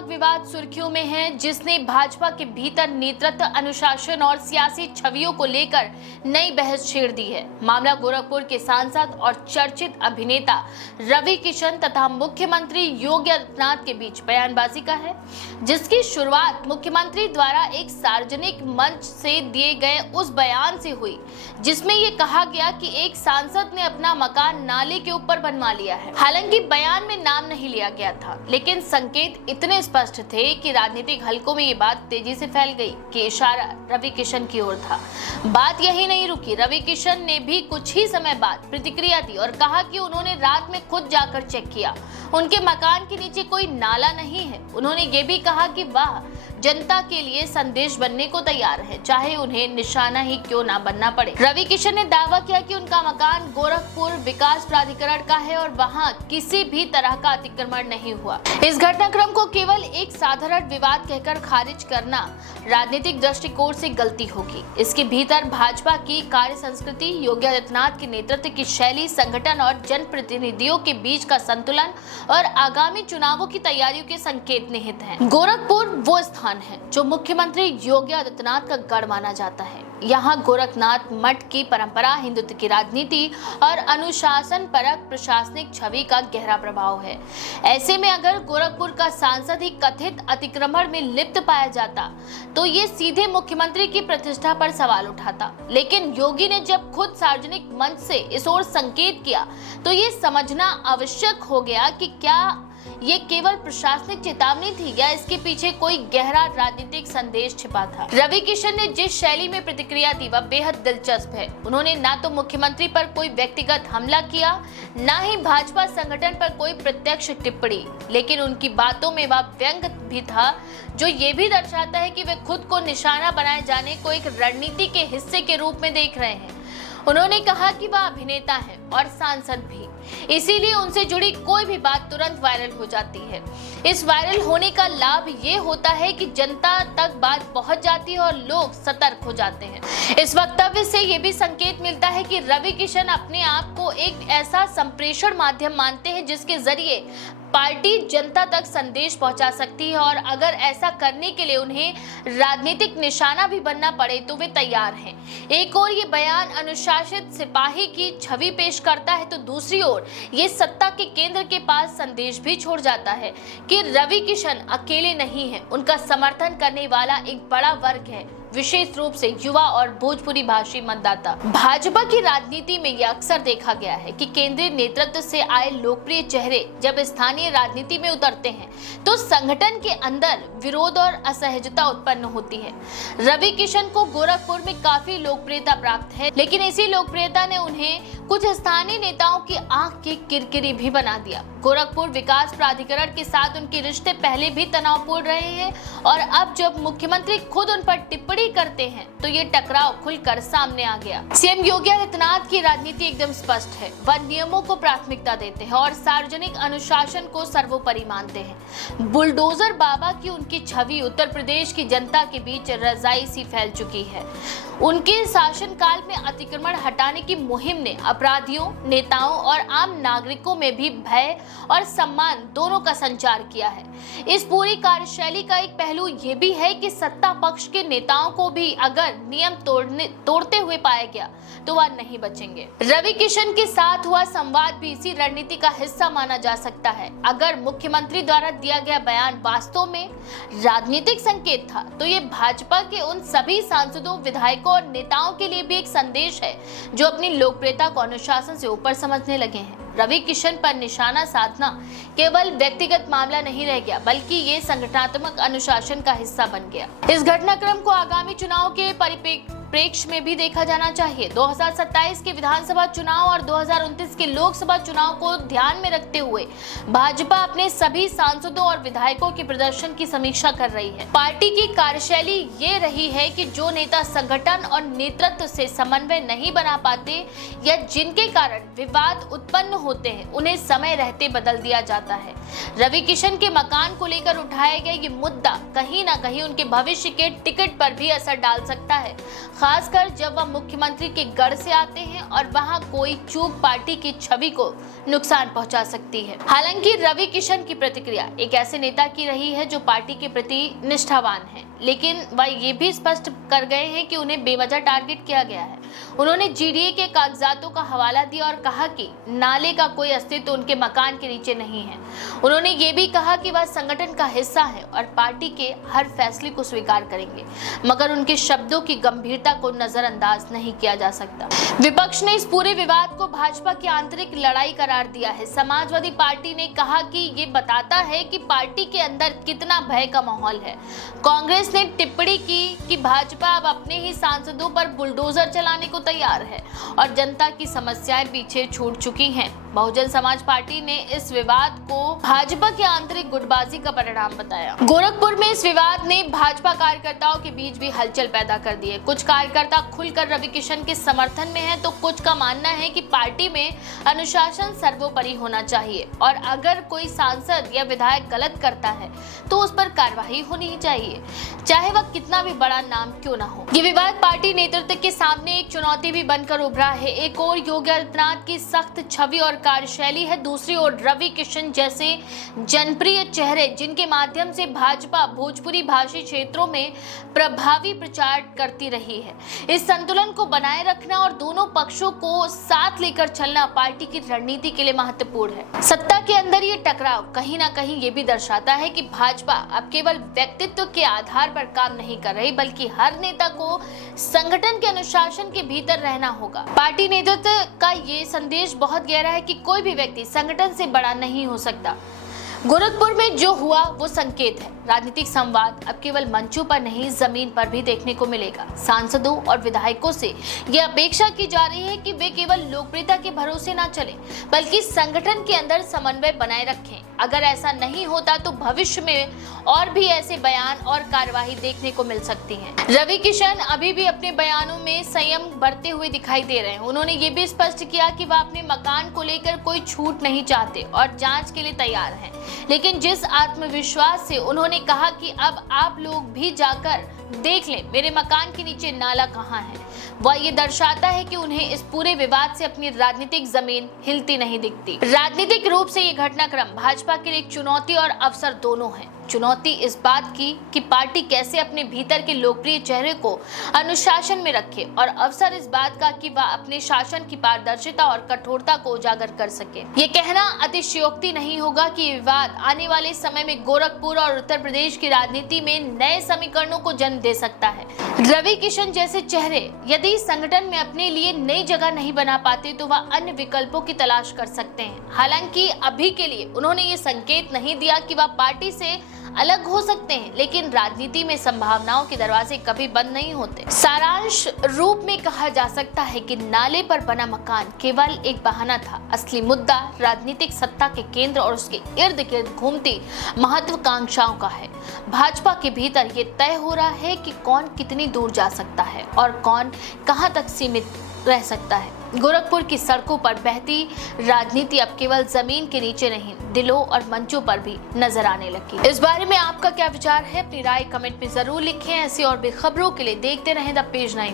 नामक विवाद सुर्खियों में है, जिसने भाजपा के भीतर नेतृत्व, अनुशासन और सियासी छवियों को लेकर नई बहस छेड़ दी है। मामला गोरखपुर के सांसद और चर्चित अभिनेता रवि किशन तथा मुख्यमंत्री योगी आदित्यनाथ के बीच बयानबाजी का है, जिसकी शुरुआत मुख्यमंत्री द्वारा एक सार्वजनिक मंच से दिए गए उस बयान से हुई, जिसमें ये कहा गया कि एक सांसद ने अपना मकान नाले के ऊपर बनवा लिया है। हालांकि बयान में नाम नहीं लिया गया था, लेकिन संकेत इतने स्पष्ट थे कि राजनीतिक हलकों में ये बात तेजी से फैल गई कि इशारा रवि किशन की ओर था। बात यही नहीं रुकी, रवि किशन ने भी कुछ ही समय बाद प्रतिक्रिया दी और कहा कि उन्होंने रात में खुद जाकर चेक किया, उनके मकान के नीचे कोई नाला नहीं है। उन्होंने ये भी कहा कि वह जनता के लिए संदेश बनने को तैयार है, चाहे उन्हें निशाना ही क्यों ना बनना पड़े। रवि किशन ने दावा किया कि उनका मकान गोरखपुर विकास प्राधिकरण का है और वहां किसी भी तरह का अतिक्रमण नहीं हुआ। इस घटनाक्रम को केवल एक साधारण विवाद कहकर खारिज करना राजनीतिक दृष्टिकोण से गलती होगी। इसके भीतर भाजपा की कार्य संस्कृति, योगी आदित्यनाथ के नेतृत्व की शैली, संगठन और जनप्रतिनिधियों के बीच का संतुलन और आगामी चुनावों की तैयारियों के संकेत निहित हैं। गोरखपुर वो स्थान है जो मुख्यमंत्री योगी आदित्यनाथ का गढ़ माना जाता है। यहाँ गोरखनाथ मठ की परंपरा, हिंदुत्व की राजनीति और अनुशासन परक प्रशासनिक छवि का गहरा प्रभाव है। ऐसे में अगर गोरखपुर का सांसद ही कथित अतिक्रमण में लिप्त पाया जाता तो ये सीधे मुख्यमंत्री की प्रतिष्ठा पर सवाल उठाता। लेकिन योगी ने जब खुद सार्वजनिक मंच से इस ओर संकेत किया तो ये समझना आवश्यक हो गया कि क्या ये केवल प्रशासनिक चेतावनी थी या इसके पीछे कोई गहरा राजनीतिक संदेश छिपा था। रवि किशन ने जिस शैली में प्रतिक्रिया दी वह बेहद दिलचस्प है। उन्होंने ना तो मुख्यमंत्री पर कोई व्यक्तिगत हमला किया, ना ही भाजपा संगठन पर कोई प्रत्यक्ष टिप्पणी, लेकिन उनकी बातों में वह व्यंग भी था, जो ये भी दर्शाता है कि वे खुद को निशाना बनाए जाने को एक रणनीति के हिस्से के रूप में देख रहे हैं। उन्होंने कहा कि वह अभिनेता हैं और सांसद भी, इसीलिए उनसे जुड़ी कोई भी बात तुरंत वायरल हो जाती है। इस वायरल होने का लाभ ये होता है कि जनता तक बात पहुंच जाती है और लोग सतर्क हो जाते हैं। इस वक्तव्य से ये भी संकेत मिलता है कि रवि किशन अपने आप को एक ऐसा संप्रेषण माध्यम मानते हैं जिसके जरिए पार्टी जनता तक संदेश पहुंचा सकती है, और अगर ऐसा करने के लिए उन्हें राजनीतिक निशाना भी बनना पड़े तो वे तैयार हैं। एक ओर ये बयान अनुशासित सिपाही की छवि पेश करता है तो दूसरी ओर ये सत्ता के केंद्र के पास संदेश भी छोड़ जाता है कि रवि किशन अकेले नहीं है, उनका समर्थन करने वाला एक बड़ा वर्ग है, विशेष रूप से युवा और भोजपुरी भाषी मतदाता। भाजपा की राजनीति में यह अक्सर देखा गया है कि केंद्रीय नेतृत्व से आए लोकप्रिय चेहरे जब स्थानीय राजनीति में उतरते हैं तो संगठन के अंदर विरोध और असहजता उत्पन्न होती है। रवि किशन को गोरखपुर में काफी लोकप्रियता प्राप्त है, लेकिन इसी लोकप्रियता ने उन्हें कुछ स्थानीय नेताओं की आंख की किरकिरी भी बना दिया। गोरखपुर विकास प्राधिकरण के साथ उनके रिश्ते पहले भी तनावपूर्ण रहे हैं और अब जब मुख्यमंत्री खुद उन पर टिप्पणी करते हैं तो ये टकराव खुलकर सामने आ गया। सीएम योगी आदित्यनाथ की राजनीति एकदम स्पष्ट है। वह नियमों को प्राथमिकता देते हैं और सार्वजनिक अनुशासन को सर्वोपरि मानते हैं। बुलडोजर बाबा की उनकी छवि उत्तर प्रदेश की जनता के बीच रजाई सी फैल चुकी है। उनके शासनकाल में अतिक्रमण हटाने की मुहिम ने अपराधियों, नेताओं और आम नागरिकों में भी भय और सम्मान दोनों का संचार किया है। इस पूरी कार्यशैली का एक पहलू ये भी है कि सत्ता पक्ष के नेताओं को भी अगर नियम तोड़ते हुए पाया गया तो वह नहीं बचेंगे। रवि किशन के साथ हुआ संवाद भी इसी रणनीति का हिस्सा माना जा सकता है। अगर मुख्यमंत्री द्वारा दिया गया बयान वास्तव में राजनीतिक संकेत था तो ये भाजपा के उन सभी सांसदों, विधायकों और नेताओं के लिए भी एक संदेश है जो अपनी लोकप्रियता को अनुशासन से ऊपर समझने लगे हैं। रवि किशन पर निशाना साधना केवल व्यक्तिगत मामला नहीं रह गया, बल्कि ये संगठनात्मक अनुशासन का हिस्सा बन गया। इस घटनाक्रम को आगामी चुनाव के परिप्रेक्ष्य में भी देखा जाना चाहिए। 2027 के विधानसभा चुनाव और 2029 के लोकसभा चुनाव को ध्यान में रखते हुए भाजपा अपने सभी सांसदों और विधायकों के प्रदर्शन की समीक्षा कर रही है। पार्टी की कार्यशैली ये रही है कि जो नेता संगठन और नेतृत्व से समन्वय नहीं बना पाते या जिनके कारण विवाद उत्पन्न होते हैं उन्हें समय रहते बदल दिया जाता है। रवि किशन के मकान को लेकर उठाया गया ये मुद्दा कहीं ना कहीं उनके भविष्य के टिकट पर भी असर डाल सकता है, खासकर जब वह मुख्यमंत्री के गढ़ से आते हैं और वहां कोई चूक पार्टी की छवि को नुकसान पहुंचा सकती है। हालांकि रवि किशन की प्रतिक्रिया एक ऐसे नेता की रही है जो पार्टी के प्रति निष्ठावान है, लेकिन वह ये भी स्पष्ट कर गए हैं कि उन्हें बेवजह टारगेट किया गया है। उन्होंने जीडीए के कागजातों का हवाला दिया और कहा कि नाले का कोई अस्तित्व उनके मकान के नीचे नहीं है। उन्होंने ये भी कहा कि वह संगठन का हिस्सा है और पार्टी के हर फैसले को स्वीकार करेंगे, मगर उनके शब्दों की गंभीरता को नजरअंदाज नहीं किया जा सकता। विपक्ष ने इस पूरे विवाद को भाजपा की आंतरिक लड़ाई करार दिया है। समाजवादी पार्टी ने कहा कि ये बताता है कि पार्टी के अंदर कितना भय का माहौल है। कांग्रेस ने टिप्पणी की कि भाजपा अब अपने ही सांसदों पर बुलडोजर चलाने को तैयार है और जनता की समस्याएं पीछे छूट चुकी हैं। बहुजन समाज पार्टी ने इस विवाद को भाजपा की आंतरिक गुटबाजी का परिणाम बताया। गोरखपुर में इस विवाद ने भाजपा कार्यकर्ताओं के बीच भी हलचल पैदा कर दी है। कुछ कार्यकर्ता खुलकर रवि किशन के समर्थन में हैं, तो कुछ का मानना है कि पार्टी में अनुशासन सर्वोपरि होना चाहिए और अगर कोई सांसद या विधायक गलत करता है तो उस पर कार्रवाई होनी ही चाहिए, चाहे वह कितना भी बड़ा नाम क्यों ना हो। ये विवाद पार्टी नेतृत्व के सामने एक चुनौती भी बनकर उभरा है। एक और योगी आदित्यनाथ की सख्त छवि और कार्यशैली है, दूसरी ओर रवि किशन जैसे जनप्रिय चेहरे जिनके माध्यम से भाजपा भोजपुरी भाषी क्षेत्रों में प्रभावी प्रचार करती रही है। इस संतुलन को बनाए रखना और दोनों पक्षों को साथ लेकर चलना पार्टी की रणनीति के लिए महत्वपूर्ण है। सत्ता के अंदर ये टकराव कहीं ना कहीं ये भी दर्शाता है कि भाजपा अब केवल व्यक्तित्व के आधार पर काम नहीं कर रही, बल्कि हर नेता को संगठन के अनुशासन के भीतर रहना होगा। पार्टी नेतृत्व का ये संदेश बहुत गहरा है कि कोई भी व्यक्ति संगठन से बड़ा नहीं हो सकता। गोरखपुर में जो हुआ वो संकेत है। राजनीतिक संवाद अब केवल मंचों पर नहीं, जमीन पर भी देखने को मिलेगा। सांसदों और विधायकों से यह अपेक्षा की जा रही है कि वे केवल लोकप्रियता के भरोसे न चलें, बल्कि संगठन के अंदर समन्वय बनाए रखें। अगर ऐसा नहीं होता तो भविष्य में और भी ऐसे बयान और कार्यवाही देखने को मिल सकती है। रवि किशन अभी भी अपने बयानों में संयम बरतते हुए दिखाई दे रहे हैं। उन्होंने ये भी स्पष्ट किया कि वह अपने मकान को लेकर कोई छूट नहीं चाहते और जांच के लिए तैयार हैं, लेकिन जिस आत्मविश्वास से उन्होंने कहा कि अब आप लोग भी जाकर देख लें मेरे मकान के नीचे नाला कहाँ है, वह ये दर्शाता है कि उन्हें इस पूरे विवाद से अपनी राजनीतिक जमीन हिलती नहीं दिखती। राजनीतिक रूप से ये घटनाक्रम भाजपा के लिए एक चुनौती और अवसर दोनों है। चुनौती इस बात की कि पार्टी कैसे अपने भीतर के लोकप्रिय चेहरे को अनुशासन में रखे, और अवसर इस बात का कि वह अपने शासन की पारदर्शिता और कठोरता को उजागर कर सके। ये कहना अतिशयोक्ति नहीं होगा कि ये विवाद आने वाले समय में गोरखपुर और उत्तर प्रदेश की राजनीति में नए समीकरणों को जन्म दे सकता है। रवि किशन जैसे चेहरे यदि संगठन में अपने लिए नई जगह नहीं बना पाते तो वह अन्य विकल्पों की तलाश कर सकते हैं। हालांकि अभी के लिए उन्होंने ये संकेत नहीं दिया कि वह पार्टी से अलग हो सकते हैं, लेकिन राजनीति में संभावनाओं के दरवाजे कभी बंद नहीं होते। सारांश रूप में कहा जा सकता है कि नाले पर बना मकान केवल एक बहाना था। असली मुद्दा राजनीतिक सत्ता के केंद्र और उसके इर्द गिर्द घूमती महत्वाकांक्षाओं का है। भाजपा के भीतर ये तय हो रहा है कि कौन कितनी दूर जा सकता है और कौन कहां तक सीमित रह सकता है। गोरखपुर की सड़कों पर बहती राजनीति अब केवल जमीन के नीचे नहीं, दिलों और मंचों पर भी नजर आने लगी। इस बारे में आपका क्या विचार है? अपनी राय कमेंट में जरूर लिखें। ऐसी और भी खबरों के लिए देखते रहें द पेज 9।